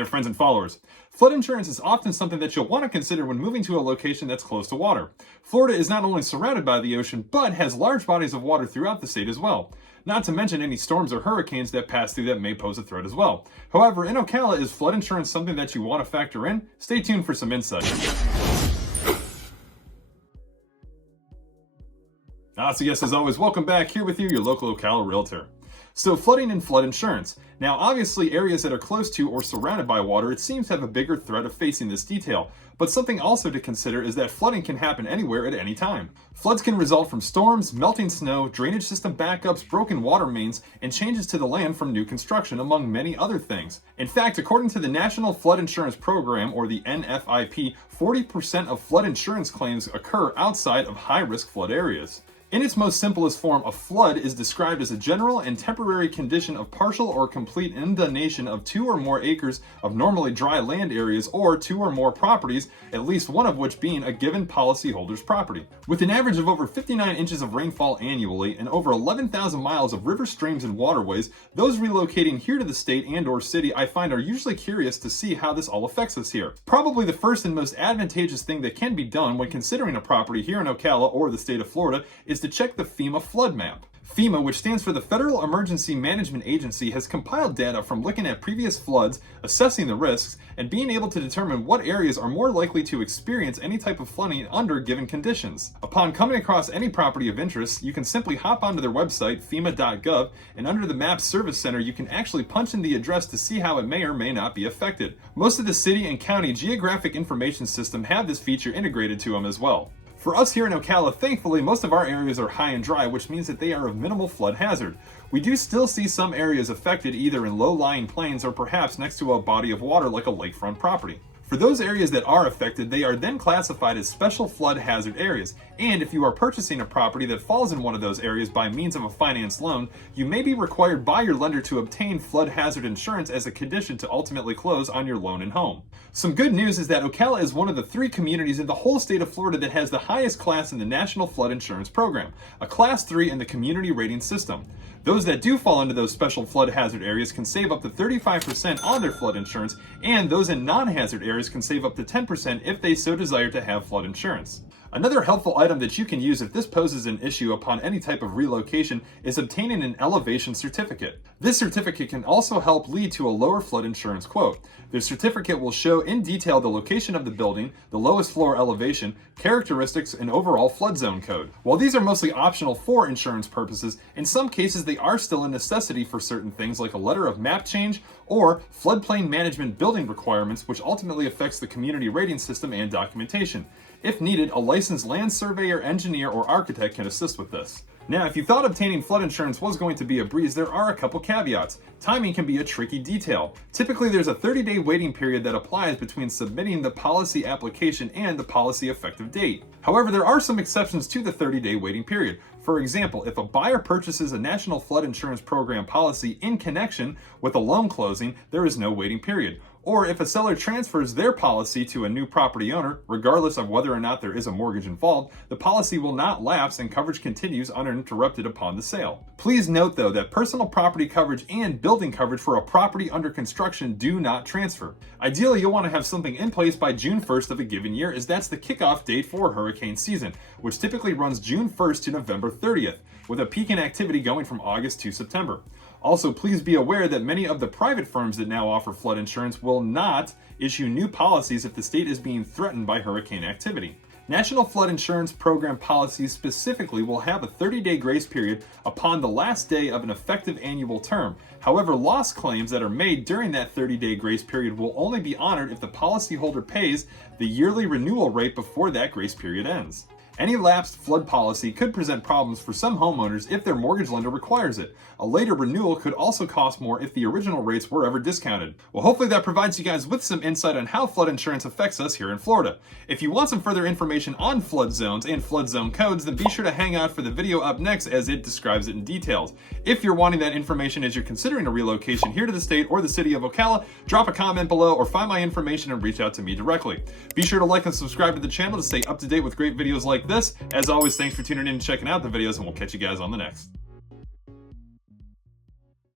there, friends and followers. Flood insurance is often something that you'll want to consider when moving to a location that's close to water. Florida is not only surrounded by the ocean, but has large bodies of water throughout the state as well. Not to mention any storms or hurricanes that pass through that may pose a threat as well. However, in Ocala, is flood insurance something that you want to factor in? Stay tuned for some insight. So yes, as always, welcome back. Here with you, your local Ocala realtor. So flooding and flood insurance. Now obviously areas that are close to or surrounded by water, it seems to have a bigger threat of facing this detail. But something also to consider is that flooding can happen anywhere at any time. Floods can result from storms, melting snow, drainage system backups, broken water mains, and changes to the land from new construction, among many other things. In fact, according to the National Flood Insurance Program, or the NFIP, 40% of flood insurance claims occur outside of high-risk flood areas. In its most simplest form, a flood is described as a general and temporary condition of partial or complete inundation of 2 or more acres of normally dry land areas or 2 or more properties, at least one of which being a given policyholder's property. With an average of over 59 inches of rainfall annually and over 11,000 miles of river streams and waterways, those relocating here to the state and or city I find are usually curious to see how this all affects us here. Probably the first and most advantageous thing that can be done when considering a property here in Ocala or the state of Florida is to check the FEMA flood map. FEMA, which stands for the Federal Emergency Management Agency, has compiled data from looking at previous floods, assessing the risks, and being able to determine what areas are more likely to experience any type of flooding under given conditions. Upon coming across any property of interest, you can simply hop onto their website, fema.gov, and under the Map Service Center, you can actually punch in the address to see how it may or may not be affected. Most of the city and county geographic information system have this feature integrated to them as well. For us here in Ocala, thankfully, most of our areas are high and dry, which means that they are of minimal flood hazard. We do still see some areas affected either in low-lying plains or perhaps next to a body of water like a lakefront property. For those areas that are affected, they are then classified as special flood hazard areas, and if you are purchasing a property that falls in one of those areas by means of a finance loan, you may be required by your lender to obtain flood hazard insurance as a condition to ultimately close on your loan and home. Some good news is that Ocala is one of the 3 communities in the whole state of Florida that has the highest class in the National Flood Insurance Program, a Class 3 in the community rating system. Those that do fall into those special flood hazard areas can save up to 35% on their flood insurance, and those in non-hazard areas can save up to 10% if they so desire to have flood insurance. Another helpful item that you can use if this poses an issue upon any type of relocation is obtaining an elevation certificate. This certificate can also help lead to a lower flood insurance quote. The certificate will show in detail the location of the building, the lowest floor elevation, characteristics, and overall flood zone code. While these are mostly optional for insurance purposes, in some cases they are still a necessity for certain things like a letter of map change or floodplain management building requirements, which ultimately affects the community rating system and documentation. If needed, a licensed land surveyor, engineer, or architect can assist with this. Now, if you thought obtaining flood insurance was going to be a breeze, there are a couple caveats. Timing can be a tricky detail. Typically, there's a 30-day waiting period that applies between submitting the policy application and the policy effective date. However, there are some exceptions to the 30-day waiting period. For example, if a buyer purchases a National Flood Insurance Program policy in connection with a loan closing, there is no waiting period. Or if a seller transfers their policy to a new property owner, regardless of whether or not there is a mortgage involved, the policy will not lapse and coverage continues uninterrupted upon the sale. Please note though that personal property coverage and building coverage for a property under construction do not transfer. Ideally, you'll want to have something in place by June 1st of a given year, as that's the kickoff date for hurricane season, which typically runs June 1st to November 30th, with a peak in activity going from August to September. Also, please be aware that many of the private firms that now offer flood insurance will not issue new policies if the state is being threatened by hurricane activity. National Flood Insurance Program policies specifically will have a 30-day grace period upon the last day of an effective annual term. However, loss claims that are made during that 30-day grace period will only be honored if the policyholder pays the yearly renewal rate before that grace period ends. Any lapsed flood policy could present problems for some homeowners if their mortgage lender requires it. A later renewal could also cost more if the original rates were ever discounted. Well, hopefully that provides you guys with some insight on how flood insurance affects us here in Florida. If you want some further information on flood zones and flood zone codes, then be sure to hang out for the video up next as it describes it in details. If you're wanting that information as you're considering a relocation here to the state or the city of Ocala, drop a comment below or find my information and reach out to me directly. Be sure to like and subscribe to the channel to stay up to date with great videos like this. As always, thanks for tuning in and checking out the videos, and we'll catch you guys on the next.